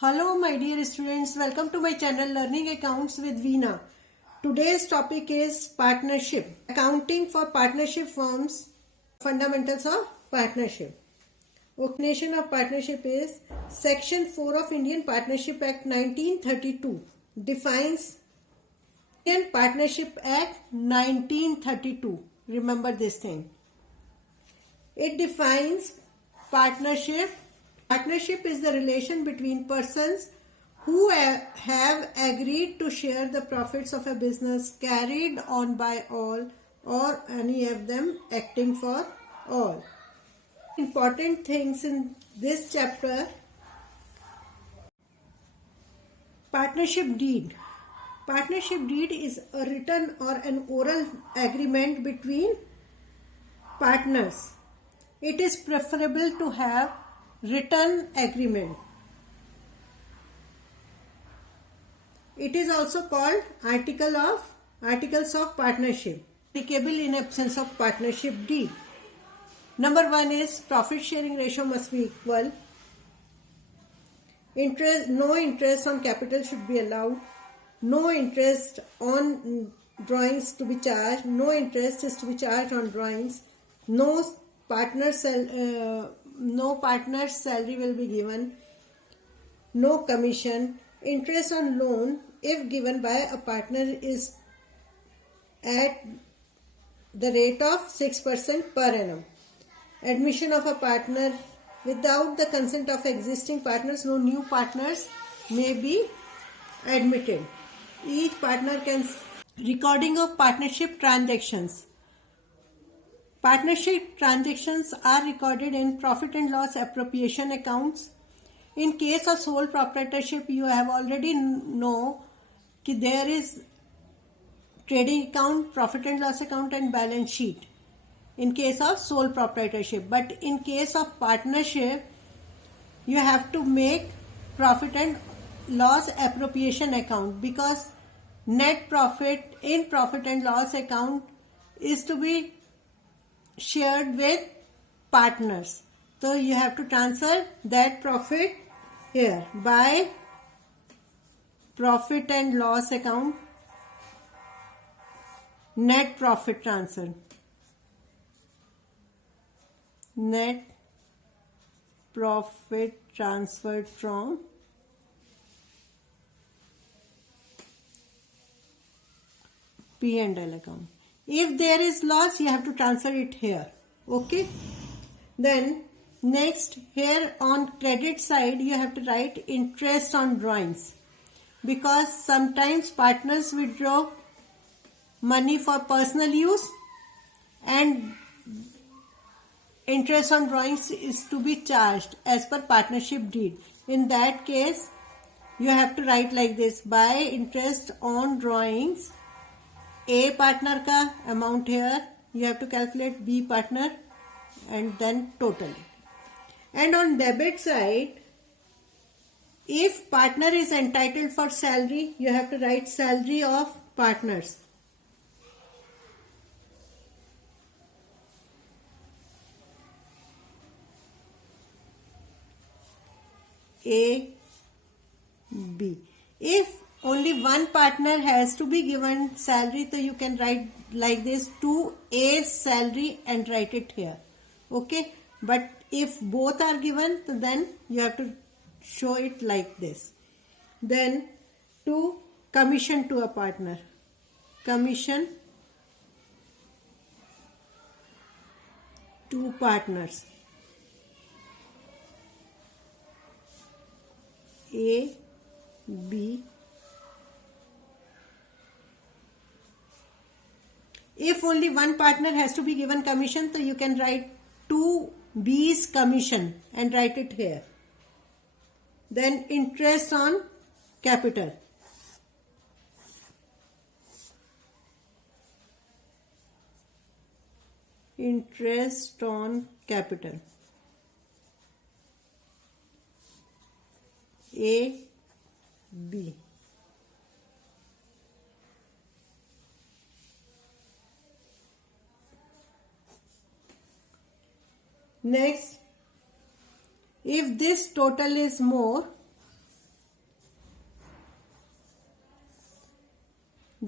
Hello my dear students, welcome to my channel Learning Accounts with Veena. Today's topic is partnership. Accounting for partnership firms, fundamentals of partnership. Definition of partnership is Section 4 of Indian Partnership Act 1932 defines Indian Partnership Act 1932. Remember this thing. It defines partnership. Partnership is the relation between persons who have agreed to share the profits of a business carried on by all or any of them acting for all. Important things in this chapter. Partnership deed. Partnership deed is a written or an oral agreement between partners. It is preferable to have written agreement. It is also called articles of partnership, applicable in absence of partnership deed. Number 1 is profit sharing ratio must be equal. No interest on capital should be allowed. No interest on drawings to be charged. No interest is to be charged on drawings. No partner's salary will be given. No commission. Interest on loan, if given by a partner, is at the rate of 6% per annum. Admission of a partner without the consent of existing partners, no new partners may be admitted. Each partner can recording of partnership transactions. Partnership transactions are recorded in profit and loss appropriation accounts. In case of sole proprietorship, you have already know that there is trading account, profit and loss account and balance sheet in case of sole proprietorship. But in case of partnership, you have to make profit and loss appropriation account, because net profit in profit and loss account is to be shared with partners. So you have to transfer that profit here by profit and loss account, net profit transfer. Net profit transferred from P&L account. If there is loss, you have to transfer it here. Okay. Then next, here on credit side, you have to write interest on drawings, because sometimes partners withdraw money for personal use and interest on drawings is to be charged as per partnership deed. In that case, you have to write like this: by interest on drawings, A partner का amount here, you have to calculate B partner and then total. And on debit side, if partner is entitled for salary, you have to write salary of partners. A, B. If only one partner has to be given salary, so you can write like this: to A's salary and write it here. Okay. But if both are given, then you have to show it like this. Then to commission to a partner. Commission to partners. A, B. If only one partner has to be given commission, so you can write to B's commission and write it here. Then interest on capital. Interest on capital. A, B. Next, if this total is more,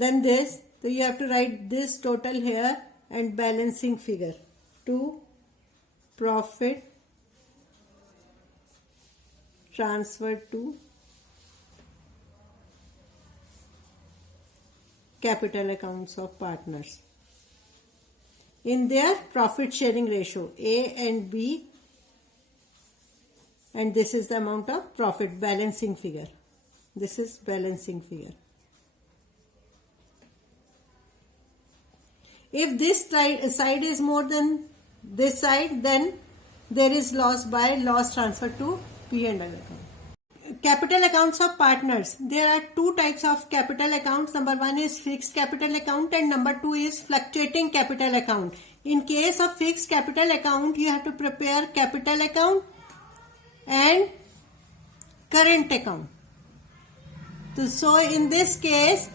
then this, so you have to write this total here and balancing figure to profit transferred to capital accounts of partners in their profit sharing ratio A and B, and this is the amount of profit balancing figure. This is balancing figure. If this side is more than this side, then there is loss by loss transfer to P&L account. Capital accounts of partners. There are two types of capital accounts. Number one is fixed capital account and number two is fluctuating capital account. In case of fixed capital account, you have to prepare capital account and current account. So in this case,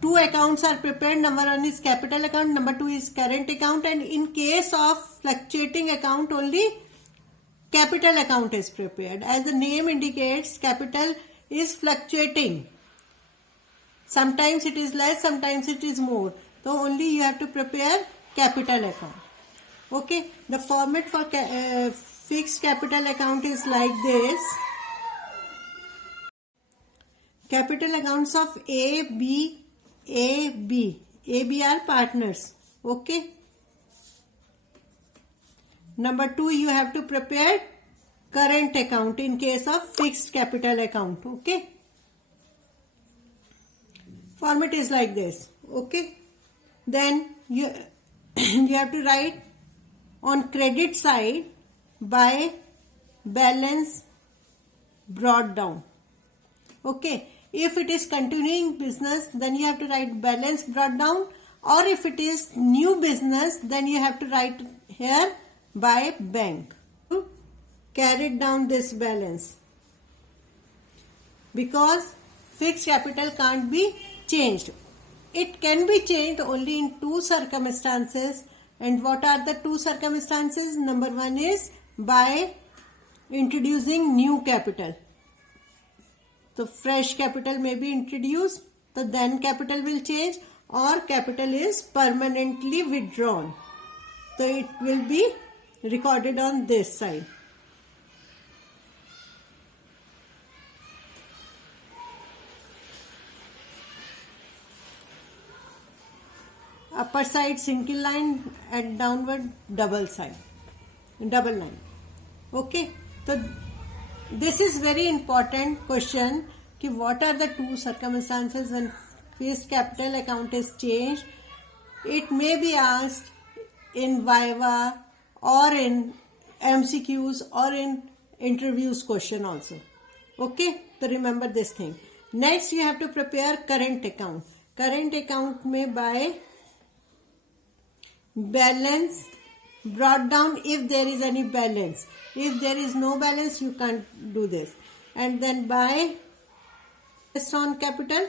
two accounts are prepared. Number one is capital account, number two is current account, and in case of fluctuating account, only capital account is prepared. As the name indicates, capital is fluctuating. Sometimes it is less, sometimes it is more. So only you have to prepare capital account. Okay, the format for fixed capital account is like this. Capital accounts of A, B are partners. Okay. Number two, you have to prepare current account in case of fixed capital account. Okay. Format is like this. Okay. Then you have to write on credit side by balance brought down. Okay. If it is continuing business, then you have to write balance brought down, or if it is new business, then you have to write here by bank. Carried down this balance because fixed capital can't be changed. It can be changed only in two circumstances. And what are the two circumstances? Number one is by introducing new capital. So fresh capital may be introduced, so then capital will change, or capital is permanently withdrawn. So it will be recorded on this side. Upper side single line and downward double line. Okay. So this is very important question. Ki what are the two circumstances when fixed capital account is changed? It may be asked in Viva or in MCQs or in interviews question also. Okay, so remember this thing. Next, you have to prepare current account. Current account may by balance brought down if there is any balance. If there is no balance, you can't do this. And then by interest on capital.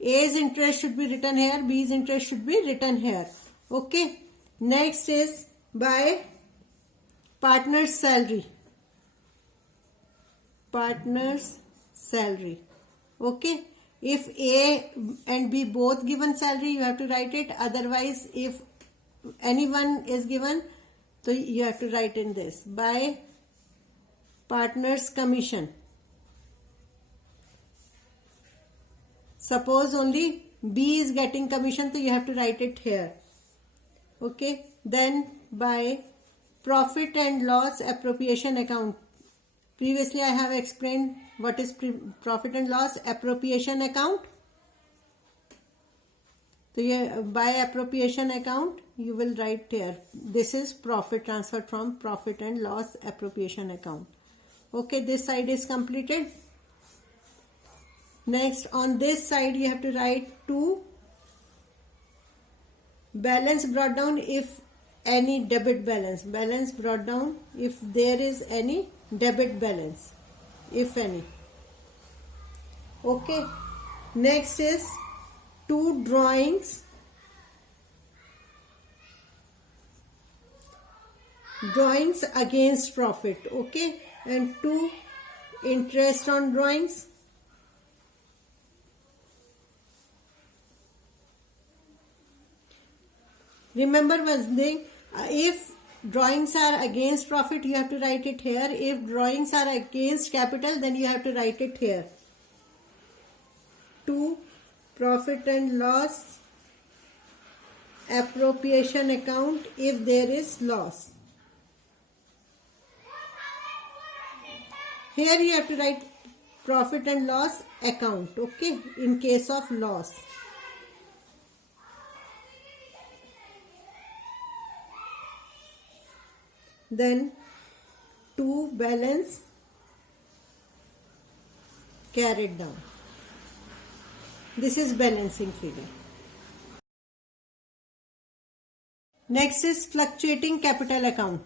A's interest should be written here, B's interest should be written here. Okay. Next is by partner's salary. Partner's salary. Okay. If A and B both given salary, you have to write it. Otherwise, if anyone is given, so you have to write in this. By partner's commission. Suppose only B is getting commission, so you have to write it here. Okay. Then by profit and loss appropriation account. Previously I have explained what is profit and loss appropriation account. So by appropriation account, you will write here. This is profit transferred from profit and loss appropriation account. Okay, this side is completed. Next, on this side, you have to write to balance brought down if any debit balance. Balance brought down if there is any debit balance, if any. Okay. Next is two drawings. Drawings against profit. Okay. And two interest on drawings. Remember one thing, if drawings are against profit, you have to write it here. If drawings are against capital, then you have to write it here. To profit and loss appropriation account if there is loss. Here you have to write profit and loss account, okay, in case of loss. Then to balance carried down. This is balancing figure. Next is fluctuating capital account.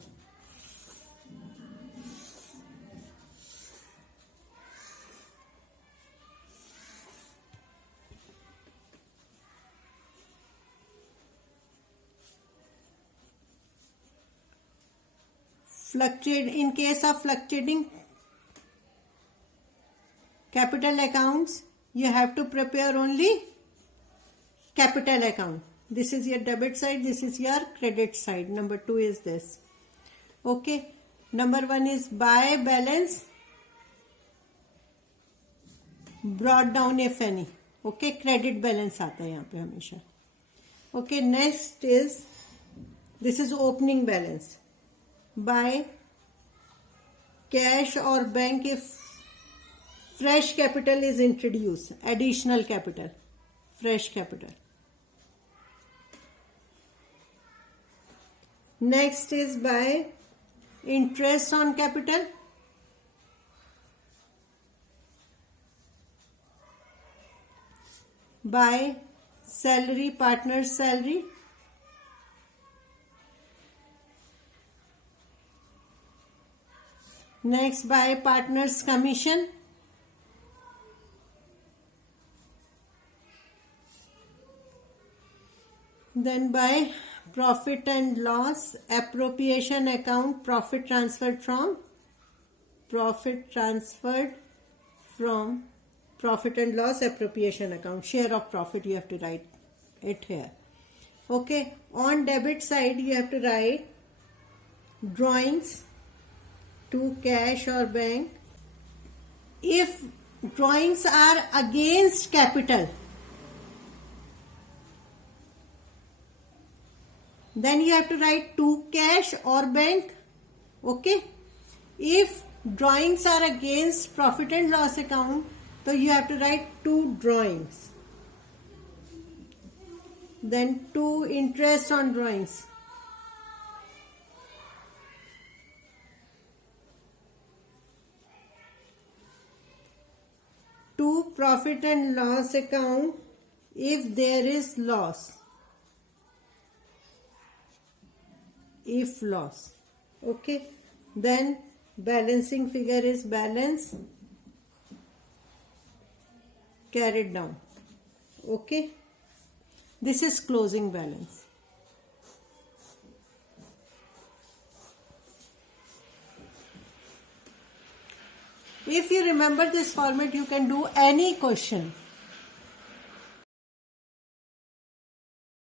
In case of fluctuating capital accounts, you have to prepare only capital account. This is your debit side, this is your credit side. Number 2 is this. Okay. Number 1 is by balance brought down if any. Okay, credit balance आता है यहाँ पे हमेशा. Okay, next is, this is opening balance. By cash or bank if fresh capital is introduced, additional capital, fresh capital. Next is by interest on capital, by salary, partner's salary, next by partner's commission, then by profit and loss appropriation account, profit transferred from profit and loss appropriation account, share of profit, you have to write it here. Okay, on debit side you have to write drawings to cash or bank. If drawings are against capital, then you have to write to cash or bank. Okay. If drawings are against profit and loss account, so you have to write to drawings. Then to interest on drawings. To profit and loss account if there is loss. If loss. Okay. Then balancing figure is balance carried down. Okay. This is closing balance. If you remember this format, you can do any question.